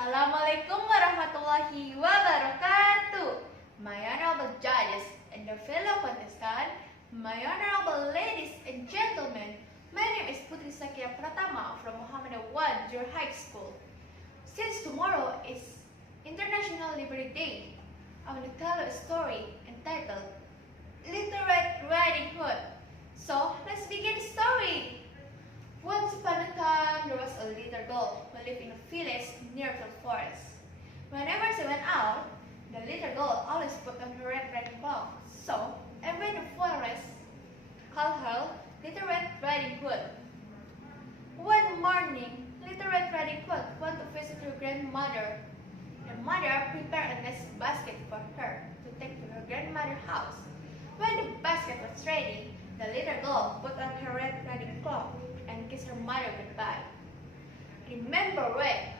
Assalamu'alaikum warahmatullahi wabarakatuh. My honorable judges and the fellow contestants, my honorable ladies and gentlemen, my name is Putri Shakira Pratama from Muhammadiyah Junior High School. Since tomorrow is International Liberty Day, I want to tell you a story entitled Little Red Riding Hood. So let's begin the story. Once upon a time, there was a little girl who lived in a village near the forest. Whenever she went out, the little girl always put on her red riding cloak. So, everyone in the forest called her Little Red Riding Hood. One morning, Little Red Riding Hood went to visit her grandmother. The mother prepared a nice basket for her to take to her grandmother's house. When the basket was ready, the little girl put on her red riding cloak and kissed her mother goodbye. Remember when?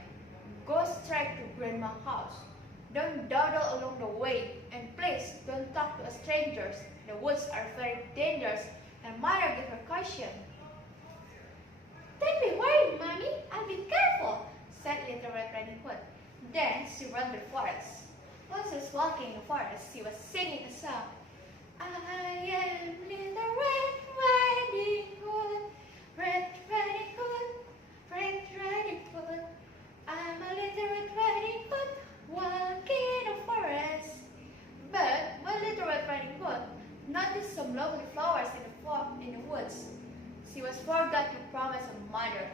Go straight to grandma's house. Don't dawdle along the way, and please don't talk to strangers. The woods are very dangerous. And mother gave her caution. Don't be worried, mommy. I'll be careful, said Little Red Riding Hood. Then she ran to the forest. While she was walking in the forest, she was singing a song. I am Little Red Riding Hood. Red Riding Hood, Red Riding Hood. I'm a little Red Riding Hood, walking in the forest. But when Little Red Riding Hood noticed some lovely flowers in the woods, she was forgot to promise her mother.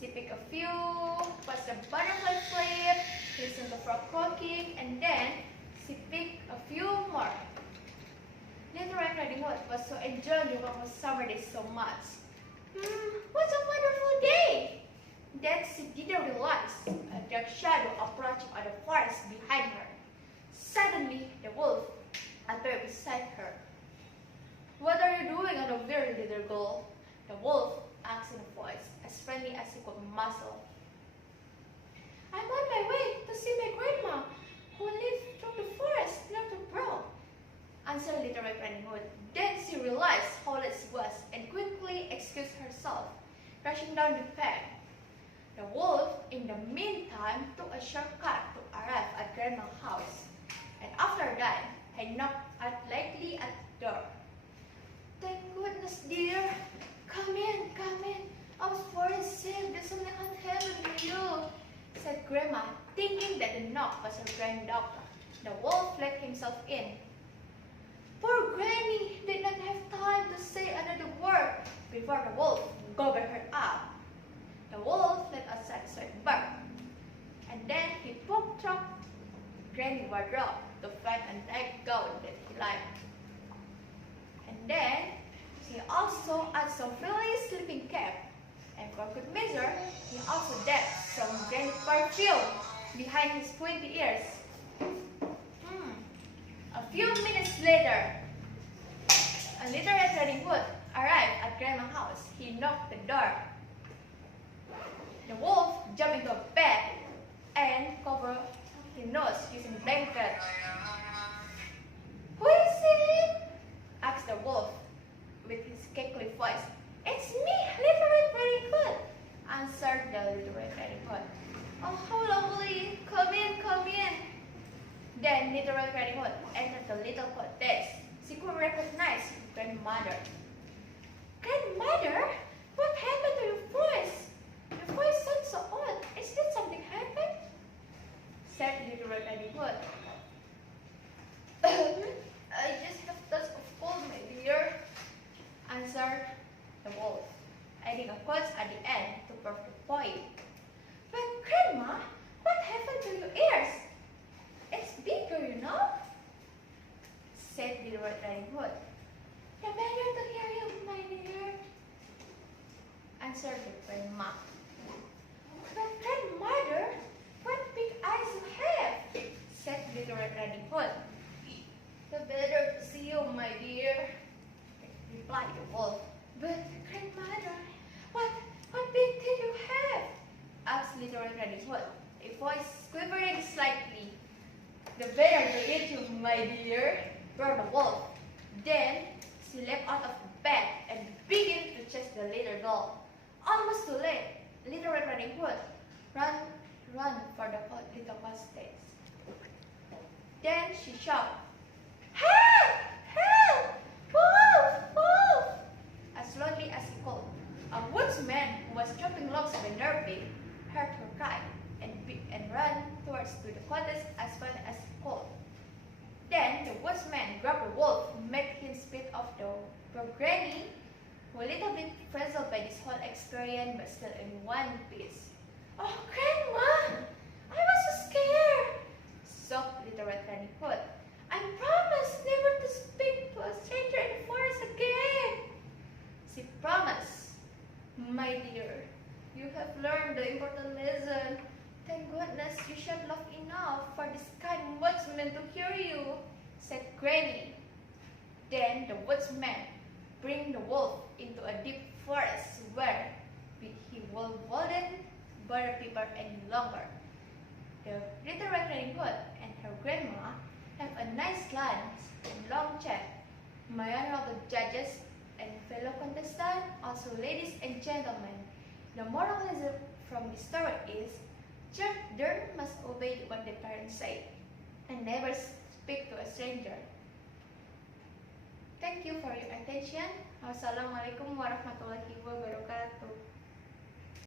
She picked a few, watched the butterfly flip, listened to frog croaking, and then she picked a few more. Little Red Riding Hood was so enjoying the warm summer day so much. What a wonderful day! Then she didn't realize a dark shadow approached out of the forest behind her. Suddenly, the wolf appeared beside her. What are you doing out there, little girl? The wolf asked in a voice as friendly as he could muzzle. I'm on my way to see my grandma, who lives through the forest near the brook, answered Little Red Riding Hood. Then she realized how late she was and quickly excused herself, rushing down the path. The wolf, in the meantime, took a shortcut to arrive at Grandma's house, and after that, he knocked lightly at the door. Thank goodness, dear. Come in, come in. I was worried sick. There's something unhealthy for you, said Grandma, thinking that the knock was her granddaughter. The wolf let himself in. Poor Granny did not have time to say another word before the wolf gobbled her up. The wolf let a satisfied bark, and then he poked through Granny's wardrobe to find a nightgown that he liked. And then he also had some frilly sleeping cap, and for good measure, he also dabbed some Granny perfume behind his pointy ears. A few minutes later, a Little Red Riding Hood arrived at Grandma's house. He knocked the door. The wolf jumped into a bed and covered his nose using a blanket. Who is it? Asked the wolf with his cackling voice. It's me, Little Red Riding Hood, answered the Little Red Riding Hood. Oh, how lovely. Come in, come in. Then Little Red Riding Hood entered the little cottage. She could recognize her grandmother. Grandmother, what happened to your voice? Your voice sounds so odd. Is that something happened? Said Little Red Riding Hood. I just have touch of cold, my dear, answered the wolf, adding a quote at the end to prove the point. But Grandma, what happened to your ears? It's bigger, you know, said Little Red Riding Hood. The better to hear you, my dear, answered the grandma. But grandmother, what big eyes you have, said Little Red Riding Hood. The better to see you, my dear, replied the wolf. But grandmother, what big teeth you have, asked Little Red Riding Hood, a voice quivering slightly. The better to eat you, my dear, roared the wolf. Then she leapt out of the bed and began to chase the little girl. Almost too late, Little Red Riding Hood ran run for the little hostess. Then she shouted, "Help! Help! Wolf! Wolf!" As loudly as he could. A woodsman who was chopping logs by their beak heard her cry and ran towards the contest as fast as he could. Then the woodsman grabbed the wolf, made him spit off the granny, who a little bit frazzled by this whole experience but still in one piece. "Oh, Grandma! I was so scared!" sobbed little Red Riding Hood. "I promised never to speak to a stranger in the forest again." She promised. "My dear, you have learned the important lesson. Thank goodness you shed love enough for this kind woodsman to hear you," said Granny. Then the woodsman bring the wolf into a deep forest where he wouldn't bother people any longer. The little Red Riding Hood and her grandma have a nice lunch and long chat. My honorable judges and fellow contestants, also ladies and gentlemen, the moral lesson from this story is children must obey what their parents say and never speak to a stranger. Thank you for your attention. Wassalamu'alaikum warahmatullahi wabarakatuh.